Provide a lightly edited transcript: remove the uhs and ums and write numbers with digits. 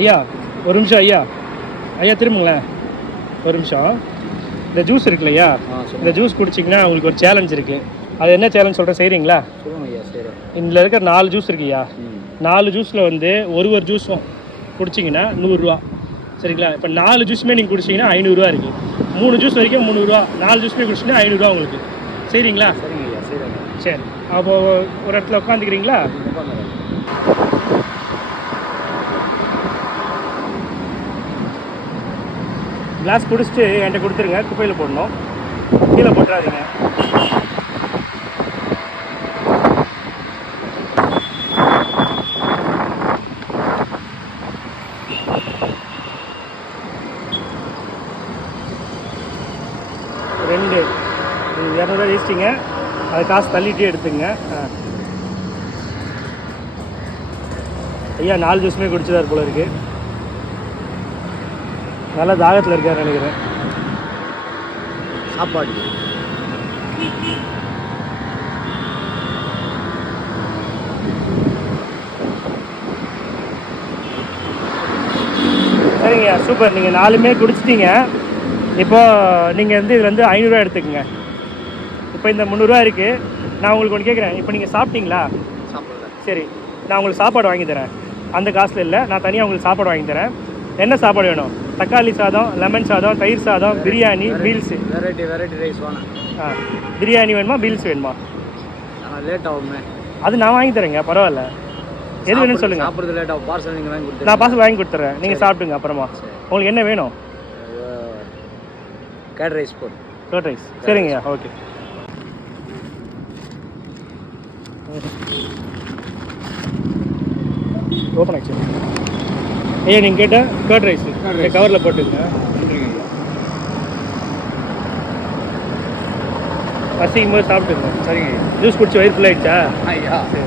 ஐயா ஒரு நிமிஷம் ஐயா ஐயா திரும்புங்களேன் ஒரு நிமிஷம். இந்த ஜூஸ் இருக்குல்ல ஐயா, இந்த ஜூஸ் குடிச்சிங்கன்னா உங்களுக்கு ஒரு சேலஞ்ச் இருக்குது. அது என்ன சேலஞ்ச் சொல்கிறேன், செய்கிறீங்களா? இதில் இருக்கிற 4 ஜூஸ் இருக்குய்யா. 4 ஜூஸில் வந்து ஒரு ஜூஸும் குடிச்சிங்கன்னா 100 ரூபா. சரிங்களா? இப்போ 4 ஜூஸுமே நீங்கள் குடிச்சிங்கன்னா 500 ரூபா இருக்குது. 3 ஜூஸ் வரைக்கும் 300 ரூபா. 4 ஜூஸுமே குடிச்சிங்கன்னா 500 ரூபா உங்களுக்கு. சரிங்களா? சரி, அப்போது ஒரு இடத்துல உட்காந்துக்கிறீங்களா? கிளாஸ் குடிச்சிட்டு என்கிட்ட கொடுத்துருங்க, குப்பையில் போடணும், கீழே போட்டுறாதீங்க. ரெண்டு 200 வேஸ்ட்டிங்க, அது காசு தள்ளிகிட்டே எடுத்துங்க. ஐயா 4 ஜூஸுமே குடிச்சதார் போல இருக்குது. நல்லா தாகத்தில் இருக்காரு நினைக்கிறேன். சாப்பாடு சரிங்க, சூப்பர். நீங்கள் 4மே குடிச்சிட்டிங்க. இப்போது நீங்கள் வந்து இதில் வந்து 500 ரூபா எடுத்துக்கோங்க. இப்போ இந்த 300 ரூபா இருக்குது. நான் உங்களுக்கு ஒன்று கேட்குறேன், இப்போ நீங்கள் சாப்பிட்டீங்களா? சரி, நான் உங்களுக்கு சாப்பாடு வாங்கி தரேன். அந்த காசில் இல்லை, நான் தனியாக உங்களுக்கு சாப்பாடு வாங்கி தரேன். என்ன சாப்பாடு வேணும்? தக்காளி சாதம், லெமன் சாதம், தயிர் சாதம், பிரியாணி, மீல்ஸு. வெரைட்டி ரைஸ் வேணும். பிரியாணி வேணுமா, மீல்ஸ் வேணுமா? லேட் ஆகுமே. அது நான் வாங்கி தரேங்க, பரவாயில்ல. எது வேணும்னு சொல்லுங்கள். சாப்பிட்றது லேட் ஆகும். பார்சல் நீங்கள் வாங்கி கொடுத்து. நான் பார்சல் வாங்கி கொடுத்துட்றேன், நீங்கள் சாப்பிடுங்க. அப்புறமா உங்களுக்கு என்ன வேணும்? கர்ட் ரைஸ் போடு. Curd rice. சரிங்கய்யா, ஓகே. ஓப்பன் ஆச்சு ஐயா. நீங்கள் கேட்டால் கர்ட் ரைஸ் கவரில் போட்டுங்க. பசிக்கும் போது சாப்பிட்டுங்க. சரிங்க. ஜூஸ் குடிச்சு வயிறு ஃபுல் ஆகிடுச்சா? ஐயா சரி.